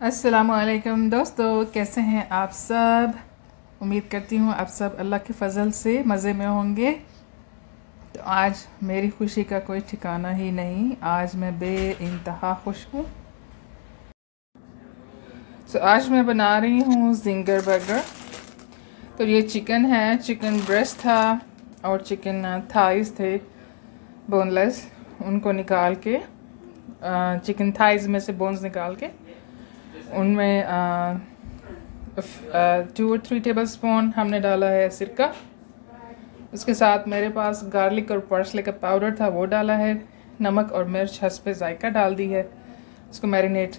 अस्सलामुअलैकुम दोस्तों, कैसे हैं आप सब। उम्मीद करती हूँ आप सब अल्लाह के फ़ज़ल से मज़े में होंगे। तो आज मेरी खुशी का कोई ठिकाना ही नहीं, आज मैं बेइंतहा खुश हूँ। तो आज मैं बना रही हूँ जिंगर बर्गर। तो ये चिकन है, चिकन ब्रेस्ट था और चिकन थाइज़ थे बोनलेस, उनको निकाल के चिकन थाइज़ में से बोन्स निकाल के उनमें 2 और 3 टेबल स्पून हमने डाला है सिरका। उसके साथ मेरे पास गार्लिक और पार्सले का पाउडर था, वो डाला है। नमक और मिर्च हस्बे जायका डाल दी है। उसको मैरिनेट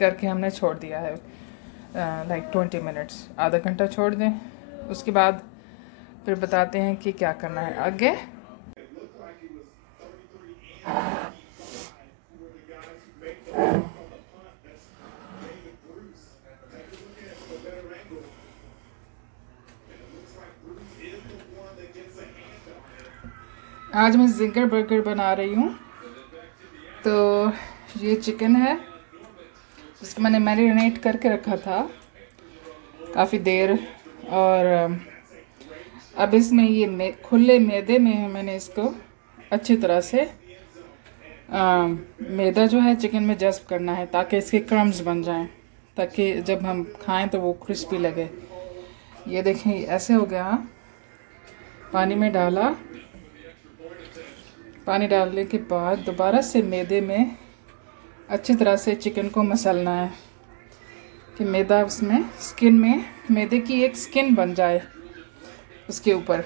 करके हमने छोड़ दिया है लाइक 20 मिनट्स, आधा घंटा छोड़ दें। उसके बाद फिर बताते हैं कि क्या करना है आगे। आज मैं जिंगर बर्गर बना रही हूँ। तो ये चिकन है जिसको मैंने मैरिनेट करके रखा था काफ़ी देर, और अब इसमें ये खुले मैदे में मैंने इसको अच्छी तरह से मैदा जो है चिकन में जज्ब करना है ताकि इसके क्रम्स बन जाएं, ताकि जब हम खाएं तो वो क्रिस्पी लगे। ये देखें ऐसे हो गया। पानी में डाला, पानी डालने के बाद दोबारा से मैदे में अच्छी तरह से चिकन को मसलना है कि मैदा उसमें स्किन में मैदे की एक स्किन बन जाए उसके ऊपर।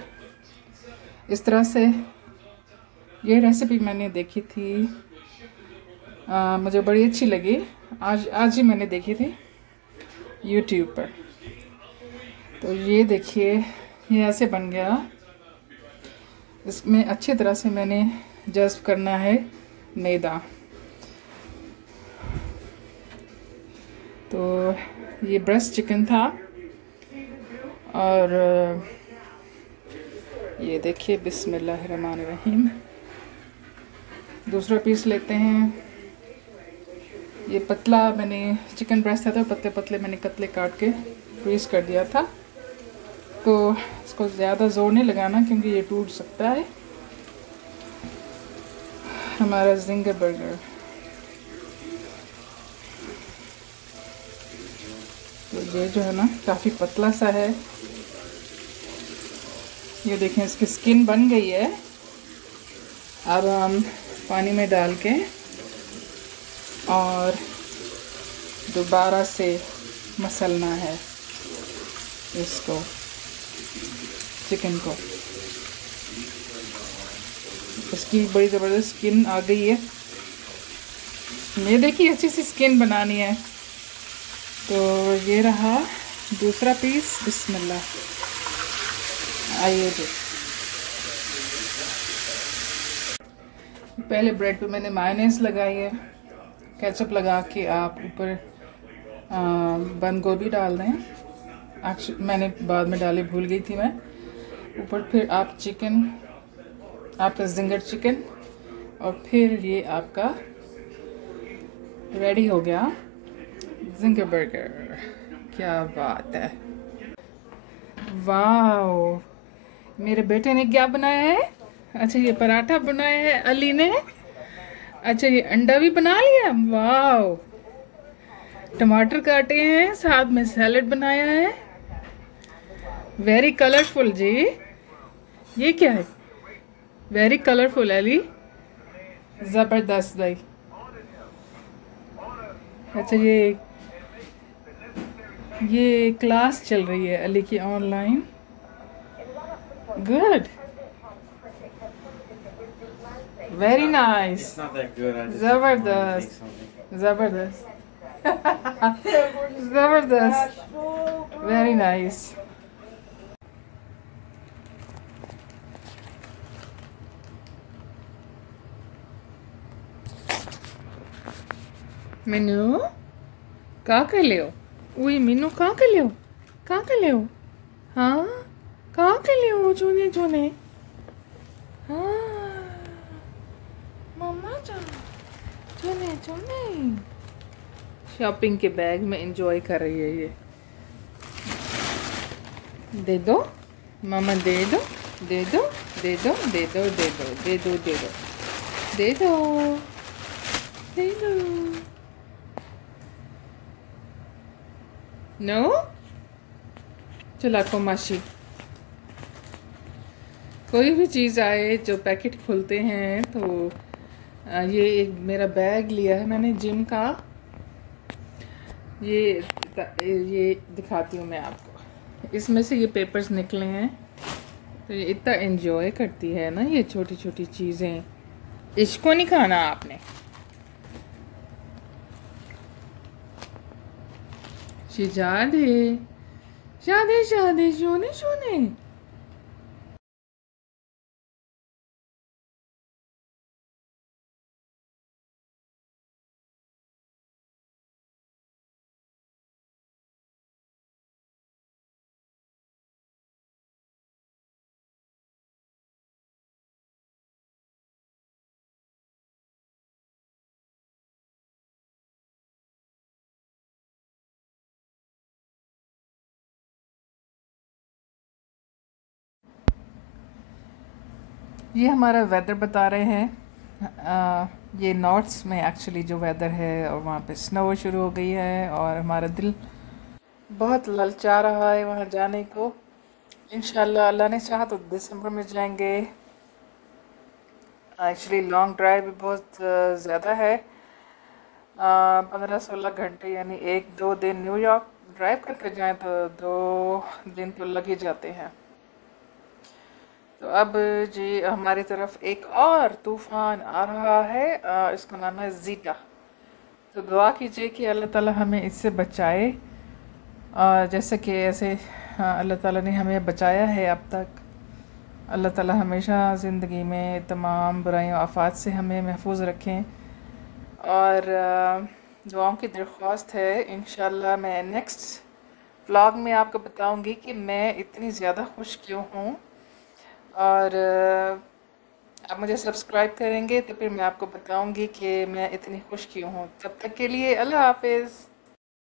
इस तरह से ये रेसिपी मैंने देखी थी, मुझे बड़ी अच्छी लगी। आज ही मैंने देखी थी यूट्यूब पर। तो ये देखिए ये ऐसे बन गया। इसमें अच्छी तरह से मैंने जज्ब करना है मैदा। तो ये ब्रेस्ट चिकन था और ये देखिए बिस्मिल्लाहिर्रहमानिर्रहीम। दूसरा पीस लेते हैं। ये पतला मैंने चिकन ब्रेस्ट था तो पतले पतले मैंने कतले काट के पीस कर दिया था। तो इसको ज़्यादा ज़ोर नहीं लगाना क्योंकि ये टूट सकता है हमारा जिंगर बर्गर। तो ये जो है ना काफ़ी पतला सा है। ये देखें इसकी स्किन बन गई है। अब हम पानी में डाल के और दोबारा से मसलना है इसको, चिकन को। इसकी बड़ी ज़बरदस्त स्किन आ गई है। ये देखिए अच्छी सी स्किन बनानी है। तो ये रहा दूसरा पीस। बिस्मिल्लाह, आइए जी। पहले ब्रेड पे मैंने मायोनेज़ लगाई है, केचप लगा के आप ऊपर बंद गोभी डाल दें। एक्चुअली मैंने बाद में डाली, भूल गई थी मैं। ऊपर फिर आप चिकन, आपका जिंगर चिकन, और फिर ये आपका रेडी हो गया जिंगर बर्गर। क्या बात है, वाह। मेरे बेटे ने क्या बनाया है? अच्छा ये पराठा बनाया है अली ने। अच्छा ये अंडा भी बना लिया, वाह। टमाटर काटे हैं, साथ में सैलेड बनाया है। वेरी कलरफुल जी। ये क्या है? वेरी कलरफुल अली, ज़बरदस्त भाई। अच्छा ये क्लास चल रही है अली की ऑनलाइन। गुड, वेरी नाइस, ज़बरदस्त ज़बरदस्त ज़बरदस्त, वेरी नाइस। मीनू कहाँ के ले? उई मीनू कहाँ के ले? कहाँ के ले? हाँ कहाँ के ले? चुने चुने, हाँ मम्मा जान, चुने चुने। शॉपिंग के बैग में एंजॉय कर रही है ये। दे दो मामा, दे दो दे दो दे दो दे दो दे दो दे दो दे दो दे दो दे दो। नो चलाको माशी। कोई भी चीज़ आए जो पैकेट खुलते हैं तो ये एक मेरा बैग लिया है मैंने जिम का। ये दिखाती हूँ मैं आपको। इसमें से ये पेपर्स निकले हैं तो ये इतना एंजॉय करती है ना ये छोटी छोटी चीज़ें। इसको नहीं खाना आपने। शहजादे शादे शादे सोने सोने। ये हमारा वेदर बता रहे हैं। ये नॉर्थ्स में एक्चुअली जो वेदर है और वहाँ पे स्नो शुरू हो गई है और हमारा दिल बहुत ललचा रहा है वहाँ जाने को। इंशाल्लाह अल्लाह ने चाहा तो दिसंबर में जाएंगे। एक्चुअली लॉन्ग ड्राइव भी बहुत ज़्यादा है, 15-16 घंटे, यानी 1-2 दिन न्यूयॉर्क ड्राइव करके जाएं तो 2 दिन तो लग ही जाते हैं। तो अब जी हमारी तरफ एक और तूफ़ान आ रहा है, इसका नाम है ज़ीटा। तो दुआ कीजिए कि अल्लाह ताला हमें इससे बचाए। जैसे कि ऐसे अल्लाह ताला ने हमें बचाया है अब तक। अल्लाह ताला हमेशा ज़िंदगी में तमाम बुराइयों आफात से हमें महफूज रखें। और दुआओं की दरख्वास्त है। इंशाल्लाह मैं नेक्स्ट व्लॉग में आपको बताऊंगी कि मैं इतनी ज़्यादा खुश क्यों हूँ। और आप मुझे सब्सक्राइब करेंगे तो फिर मैं आपको बताऊंगी कि मैं इतनी खुश क्यों हूँ। तब तक के लिए अल्लाह हाफिज़।